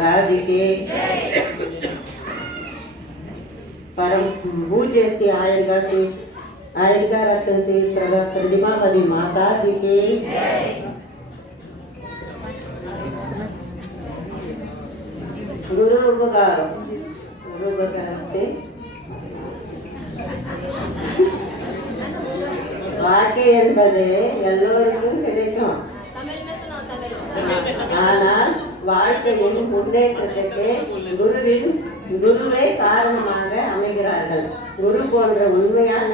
महाराज के परम पूज्य श्री आयरगा रत्न श्री प्रतिमापति माता जी के गुरु उपकार से வாழ்க்கை என்பது எல்லோருக்கும் கிடைக்கும். ஆனால் வாழ்க்கையின் முன்னேற்றத்துக்கு குருவே காரணமாக அமைகிறார்கள். குரு போன்ற உண்மையான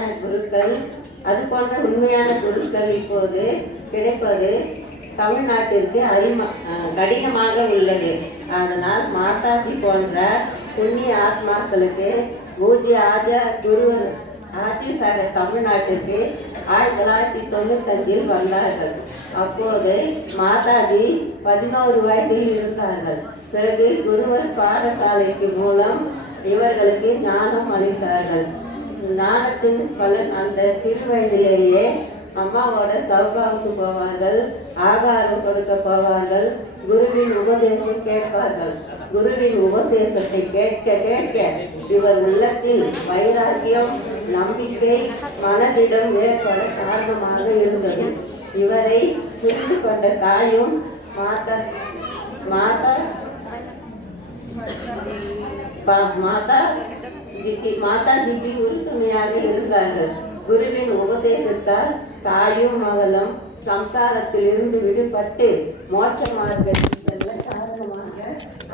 குருக்கள் இப்போது கிடைப்பது தமிழ்நாட்டிற்கு கடினமாக உள்ளது. அதனால் மாதாஜி போன்ற புண்ணிய ஆத்மாக்களுக்கு பூஜ்ய குருவர் ஆட்சி சார தமிழ்நாட்டிற்கு 1995 வந்தார்கள். அப்போது மாதாஜி 11 வயதில் இருந்தார்கள். பிறகு குருவர் பாடசாலைக்கு மூலம் இவர்களுக்கு ஞானம் அளித்தார்கள். ஞானத்தின் பலன் அந்த சிறு வயதிலேயே அம்மாவோட சௌகாவுக்கு போவார்கள், ஆகாரம் கொடுக்க போவார்கள், குருவின் உபதேசம் கேட்பார்கள். குருவின் உபதேசத்தை கேட்க கேட்க இவர் உள்ளத்தில் வைராக்கியம் நம்பிக்கை மனதிடம் ஏற்பட காரணமாக இருந்தது. இவரை புரிந்து கொண்ட தாயும் மாதாஜிக்கு உறுதுணையாக இருந்தார்கள். குருவின் உபதேசத்தால் தாயும் மகளும் சம்சாரத்தில் இருந்து விடுபட்டு மோட்ச மார்க்கத்தில் செல்ல காரணமாக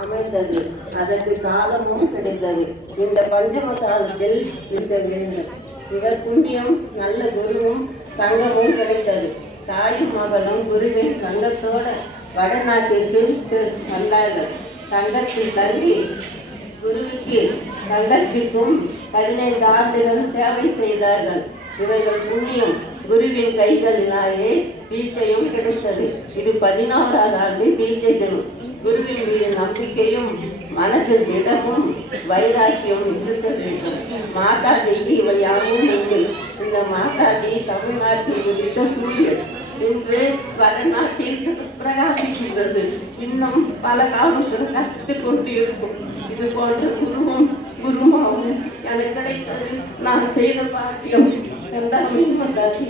அமைந்தது. அதற்கு காலமும் கிடைத்தது. இந்த பஞ்சம காலத்தில் இருக்க வேண்டும். இவர் புண்ணியம் நல்ல குருவும் தங்கமும் கிடைத்தது. தாயும் மகளும் குருவின் தங்கத்தோட வடநாட்டிற்கு வந்தார்கள். தங்கத்தில் தங்கி குருவுக்கு தங்கத்திற்கும் 15 ஆண்டுகள் சேவை செய்தார்கள். இவர்கள் புண்ணியம் குருவின் கைகளினாலே தீட்சையும் கிடைத்தது. இது 16வது ஆண்டு தீட்சை தினம். குருவின் மீது நம்பிக்கையும் மனதில் இடமும் வைராக்கியம் இருக்க வேண்டும். மாதாஜிக்கு இவை யாவும் உண்டு. இந்த மாதாஜி தமிழ்நாட்டில் உதித்த சூரியன் இன்று வடநாட்டில் பிரகாசிக்கின்றது. இன்னும் பல காலத்தில் கற்றுக் கொண்டு இருக்கும். இது போன்ற குருமாவும் எனக்கு கிடைத்தது நான் செய்த பாக்கியம். எல்லாமே மாதாஜி.